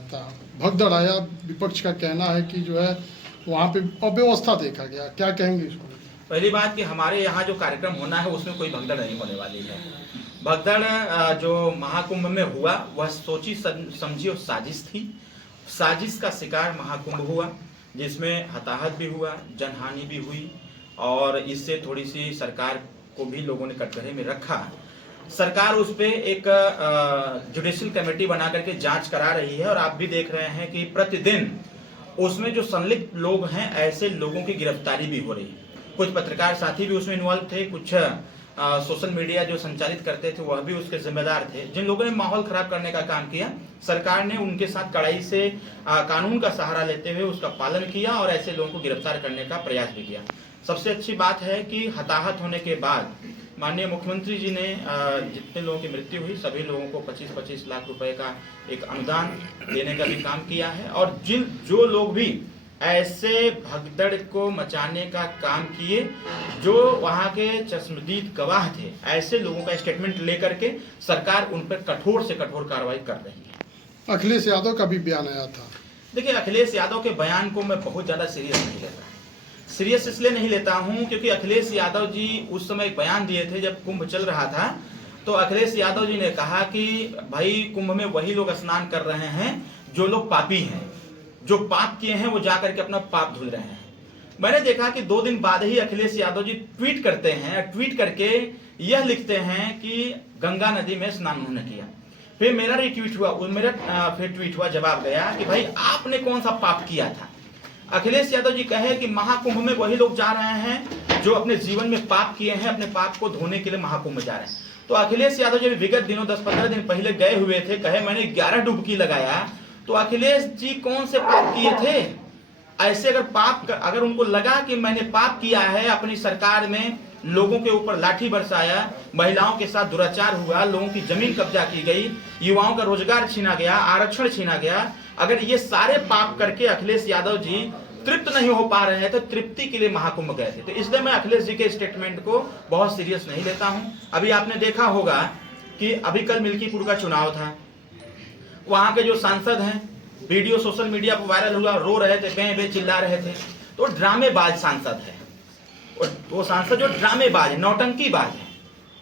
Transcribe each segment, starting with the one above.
आया था, भगदड़ आया। विपक्ष का कहना है कि जो है वहाँ पे अव्यवस्था देखा गया, क्या कहेंगे इसको? पहली बात कि हमारे यहाँ जो कार्यक्रम होना है उसमें कोई भगदड़ नहीं होने वाली है। भगदड़ जो महाकुंभ में हुआ वह सोची समझी और साजिश थी। साजिश का शिकार महाकुंभ हुआ, जिसमें हताहत भी हुआ, जनहानि भी हुई, और इससे थोड़ी सी सरकार को भी लोगों ने कटघरे में रखा। सरकार उस पर एक जुडिशियल कमेटी बना करके जांच करा रही है, और आप भी देख रहे हैं कि प्रतिदिन उसमें जो संलिप्त लोग हैं ऐसे लोगों की गिरफ्तारी भी हो रही है। कुछ पत्रकार साथी भी उसमें इन्वॉल्व थे, कुछ सोशल मीडिया जो संचालित करते थे वह भी उसके जिम्मेदार थे। जिन लोगों ने माहौल खराब करने का काम किया, सरकार ने उनके साथ कड़ाई से कानून का सहारा लेते हुए उसका पालन किया और ऐसे लोगों को गिरफ्तार करने का प्रयास भी किया। सबसे अच्छी बात है कि हताहत होने के बाद माननीय मुख्यमंत्री जी ने जितने लोगों की मृत्यु हुई सभी लोगों को 25-25 लाख रुपए का एक अनुदान देने का भी काम किया है। और जो लोग भी ऐसे भगदड़ को मचाने का काम किए, जो वहां के चश्मदीद गवाह थे, ऐसे लोगों का स्टेटमेंट लेकर के सरकार उन पर कठोर से कठोर कार्रवाई कर रही है। अखिलेश यादव का भी बयान आया था। देखिए, अखिलेश यादव के बयान को मैं बहुत ज्यादा सीरियस नहीं लेता। सीरियस इसलिए नहीं लेता हूं क्योंकि अखिलेश यादव जी उस समय एक बयान दिए थे जब कुंभ चल रहा था। तो अखिलेश यादव जी ने कहा कि भाई कुंभ में वही लोग स्नान कर रहे हैं जो लोग पापी हैं, जो पाप किए हैं वो जाकर के अपना पाप धुल रहे हैं। मैंने देखा कि 2 दिन बाद ही अखिलेश यादव जी ट्वीट करते हैं, ट्वीट करके यह लिखते हैं कि गंगा नदी में स्नान उन्होंने किया। फिर मेरा रिट्वीट हुआ, फिर ट्वीट हुआ, जवाब गया कि भाई आपने कौन सा पाप किया था। अखिलेश यादव जी कहे कि महाकुंभ में वही लोग जा रहे हैं जो अपने जीवन में पाप किए हैं, अपने पाप को धोने के लिए महाकुंभ में जा रहे हैं। तो अखिलेश यादव जी विगत दिनों 10-15 दिन पहले गए हुए थे, कहे मैंने 11 डुबकी लगाया। तो अखिलेश जी कौन से पाप किए थे? ऐसे अगर उनको लगा कि मैंने पाप किया है, अपनी सरकार में लोगों के ऊपर लाठी बरसाया, महिलाओं के साथ दुराचार हुआ, लोगों की जमीन कब्जा की गई, युवाओं का रोजगार छीना गया, आरक्षण छीना गया, अगर ये सारे पाप करके अखिलेश यादव जी तृप्त नहीं हो पा रहे हैं तो तृप्ति के लिए महाकुंभ गए थे। तो इसलिए मैं अखिलेश जी के स्टेटमेंट को बहुत सीरियस नहीं लेता हूं। अभी आपने देखा होगा कि अभी कल मिल्कीपुर का चुनाव था, वहां के जो सांसद हैं, वीडियो सोशल मीडिया पर वायरल हुआ, रो रहे थे, बे बे चिल्ला रहे थे। तो ड्रामेबाज सांसद है, और वो सांसद जो ड्रामेबाज है, नौटंकीबाज है,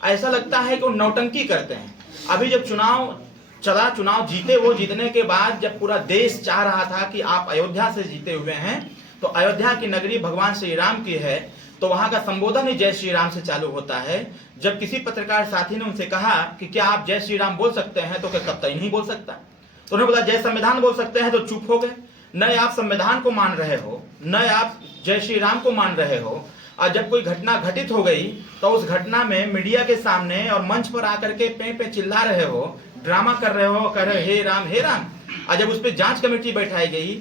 ऐसा लगता है कि वो नौटंकी करते हैं। अभी जब चुनाव चला, चुनाव जीते, वो जीतने के बाद जब पूरा देश चाह रहा था कि आप अयोध्या से जीते हुए हैं, तो अयोध्या की नगरी भगवान श्री राम की है, तो वहां का संबोधन ही जय श्री राम से चालू होता है। जब किसी पत्रकार साथी ने उनसे कहा कि क्या आप जय श्री राम बोल सकते हैं, तो क्या कतई नहीं बोल सकता। तो उन्होंने बोला जय संविधान बोल सकते हैं, तो चुप हो गए। न आप संविधान को मान रहे हो, न आप जय श्री राम को मान रहे हो। और जब कोई घटना घटित हो गई तो उस घटना में मीडिया के सामने और मंच पर आकर के पे चिल्ला रहे हो, ड्रामा कर रहे हो, कह रहे हे राम हे राम। और जब उस पर जांच कमेटी बैठाई गई,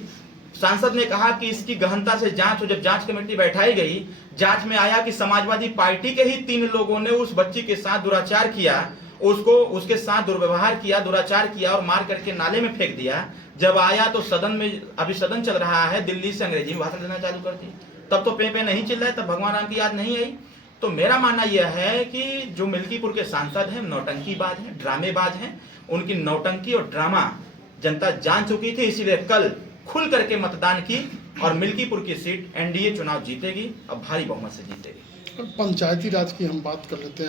सांसद ने कहा कि इसकी गहनता से जांच हो। जब जांच कमेटी बैठाई गई, जांच में आया कि समाजवादी पार्टी के ही 3 लोगों ने उस बच्ची के साथ दुराचार किया, उसके साथ दुर्व्यवहार किया, दुराचार किया और मार करके नाले में फेंक दिया। जब आया तो सदन में, अभी सदन चल रहा है, दिल्ली से अंग्रेजी में भाषण देना चालू कर दी। तब तो पे नहीं चिल्लाए, तब भगवान राम की याद नहीं आई। तो मेरा मानना यह है कि जो मिल्कीपुर के सांसद हैं नौटंकीबाज हैं, ड्रामेबाज हैं। उनकी नौटंकी और ड्रामा जनता जान चुकी थी, इसीलिए कल खुल करके मतदान की और मिल्कीपुर की सीट एनडीए चुनाव जीतेगी और भारी बहुमत से जीतेगी। पंचायती राज की हम बात कर लेते हैं।